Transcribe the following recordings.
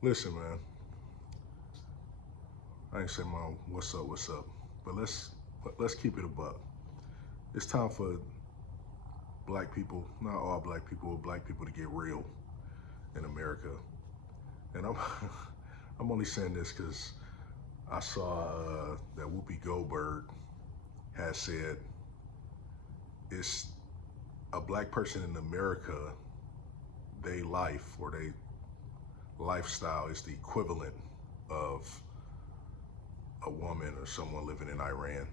Listen, man. I ain't say, Mom, what's up? But let's keep it a buck. It's time for black people, not all black people to get real in America. And I'm I'm only saying this because I saw that Whoopi Goldberg has said it's a black person in America, they life or they lifestyle is the equivalent of a woman or someone living in Iran.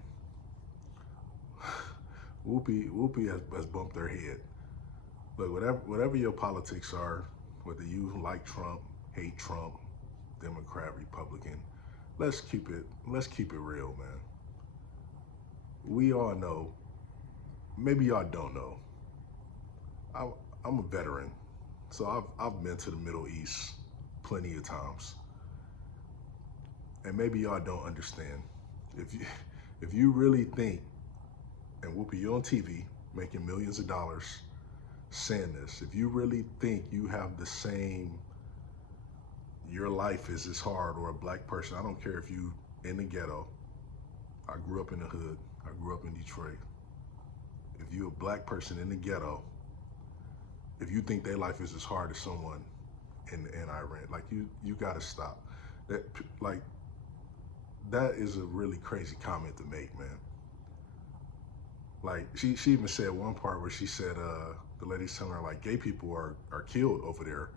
Whoopi has bumped their head. Look, whatever your politics are, whether you like Trump, hate Trump, Democrat, Republican, let's keep it real, man. We all know, maybe y'all don't know. I, I'm a veteran, so I've been to the Middle East plenty of times, and maybe y'all don't understand. If you if you really think, and Whoopi, you on TV making millions of dollars saying this, if you really think you have the same, your life is as hard, or a black person, I don't care if you in the ghetto. I grew up in the hood. I grew up in Detroit. If you a black person in the ghetto, if you think their life is as hard as someone in Iran, like you gotta stop. That like that is a really crazy comment to make, man. Like she even said one part where she said the lady's telling her like gay people are killed over there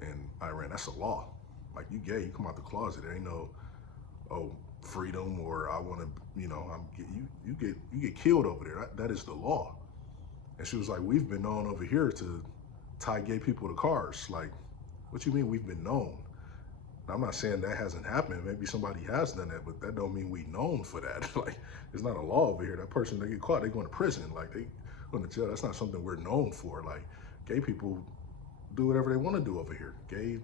in Iran. That's a law. Like you gay, you come out the closet. There ain't no oh freedom or I want to I'm you get killed over there. That is the law. And she was like, we've been known over here to tie gay people to cars. Like, what you mean we've been known? Now, I'm not saying that hasn't happened. Maybe somebody has done that, but that don't mean we known for that. Like, it's not a law over here. That person, they get caught, they going to prison. Like, they going to jail. That's not something we're known for. Like, gay people do whatever they want to do over here. Gay,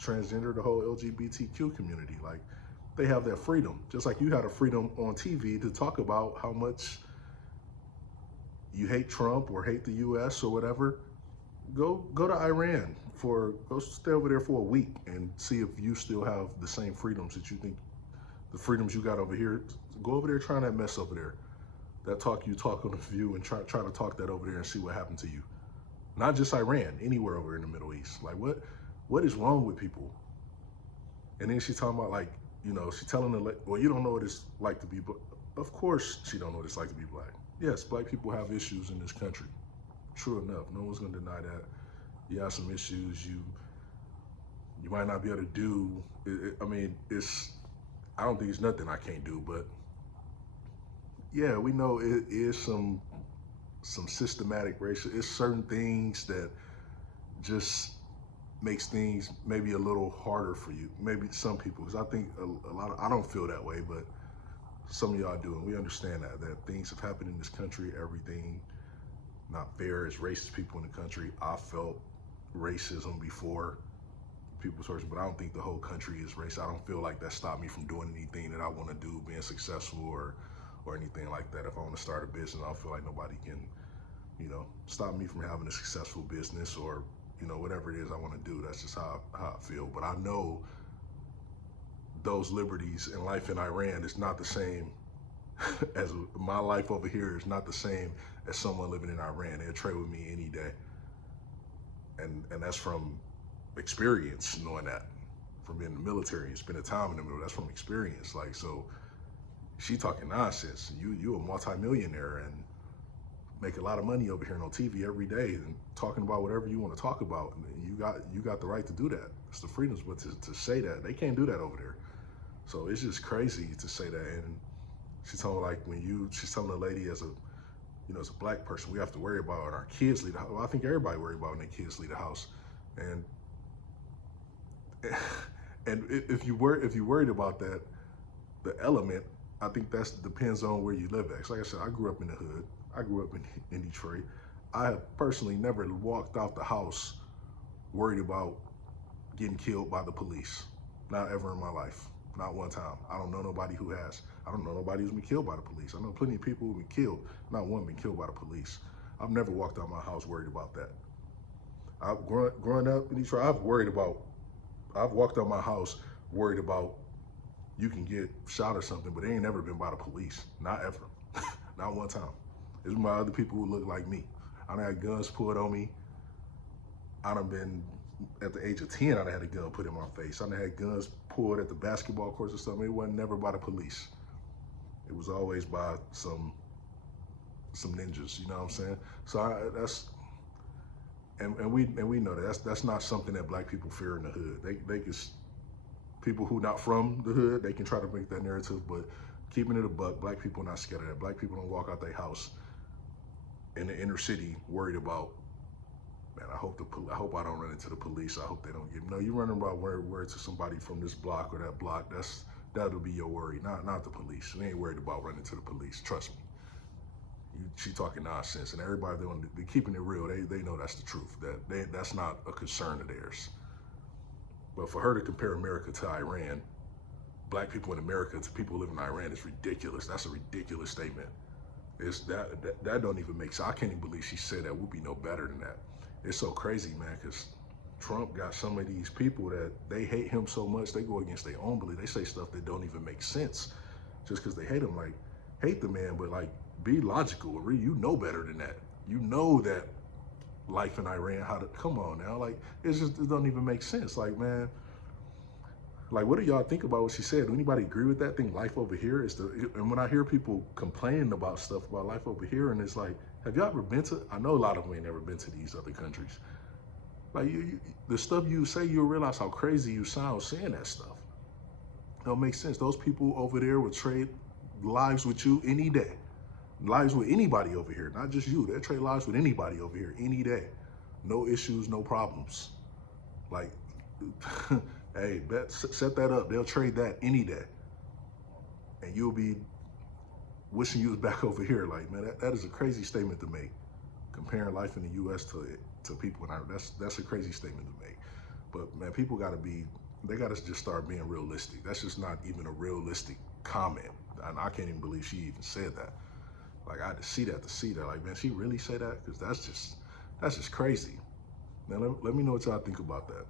transgender, the whole LGBTQ community. Like, they have that freedom. Just like you had a freedom on TV to talk about how much you hate Trump or hate the U.S. or whatever. Go to Iran go stay over there for a week and see if you still have the same freedoms that you think the freedoms you got over here. Go over there trying that mess over there. That talk you talk on the View and try to talk that over there and see what happened to you. Not just Iran, anywhere over in the Middle East. Like what is wrong with people? And then she talking about like, she telling her, well, you don't know what it's like to be black. Of course she don't know what it's like to be black. Yes, black people have issues in this country. True enough, no one's gonna deny that. You have some issues you might not be able to do. I mean, I don't think it's nothing I can't do, but yeah, we know it is some systematic racism. It's certain things that just makes things maybe a little harder for you. Maybe some people, because I think a lot of, I don't feel that way, but some of y'all do, and we understand that things have happened in this country. Everything not fair. It's racist people in the country. I felt racism before people's sources, but I don't think the whole country is racist. I don't feel like that stopped me from doing anything that I want to do, being successful or anything like that. If I want to start a business, I don't feel like nobody can, stop me from having a successful business or, whatever it is I want to do. That's just how I feel. But I know those liberties and life in Iran is not the same as my life over here is not the same as someone living in Iran. They'll trade with me any day. And that's from experience, knowing that, from being in the military and spending time in the middle. That's from experience. Like, so she talking nonsense. You a multimillionaire and make a lot of money over here on TV every day and talking about whatever you want to talk about. And you got the right to do that. It's the freedoms, but to say that, they can't do that over there. So it's just crazy to say that. And she's telling like she's telling a lady as a as a black person, we have to worry about when our kids leave the house. Well, I think everybody worry about when their kids leave the house. And and if you worried about that, the element, I think that depends on where you live at. So like I said, I grew up in the hood. I grew up in Detroit. I have personally never walked out the house worried about getting killed by the police. Not ever in my life. Not one time. I don't know nobody who has. I don't know nobody who's been killed by the police. I know plenty of people who've been killed. Not one been killed by the police. I've never walked out my house worried about that. Growing up in Detroit, I've worried about I've walked out my house worried about you can get shot or something, but it ain't never been by the police. Not ever. Not one time. It's by other people who look like me. I done had guns pulled on me. I done been, at the age of 10, I done had a gun put in my face. I done had guns pulled at the basketball courts or something. It wasn't never by the police. It was always by some ninjas, you know what I'm saying? So that's, and we know that that's not something that black people fear in the hood. They just, people who not from the hood, they can try to make that narrative, but keeping it a buck, black people are not scared of that. Black people don't walk out their house in the inner city worried about, man, I hope I don't run into the police. I hope they don't get me. No, you running about word to somebody from this block or that block. That'll be your worry, not the police. They ain't worried about running to the police. Trust me. She talking nonsense, and everybody they're keeping it real. They know that's the truth. That's not a concern of theirs. But for her to compare America to Iran, black people in America to people living in Iran is ridiculous. That's a ridiculous statement. It's that don't even make sense. I can't even believe she said that. We'll be no better than that. It's so crazy, man, because Trump got some of these people that they hate him so much, they go against their own belief. They say stuff that don't even make sense just because they hate him. Like, hate the man, but like, be logical. You know better than that. You know that life in Iran, come on now. Like, it don't even make sense. Like, man, like, what do y'all think about what she said? Do anybody agree with that? Think life over here is and when I hear people complaining about stuff about life over here, and it's like, have y'all ever been to, I know a lot of them ain't never been to these other countries. Like, the stuff you say, you'll realize how crazy you sound saying that stuff. It don't make sense. Those people over there would trade lives with you any day. Lives with anybody over here, not just you. They'll trade lives with anybody over here any day. No issues, no problems. Like, hey, set that up. They'll trade that any day. And you'll be wishing you was back over here. Like, man, that is a crazy statement to make. Comparing life in the U.S. to people in Ireland, that's a crazy statement to make. But, man, people they got to just start being realistic. That's just not even a realistic comment. And I can't even believe she even said that. Like, I had to see that. Like, man, she really say that? Because that's just crazy. Now, let me know what y'all think about that.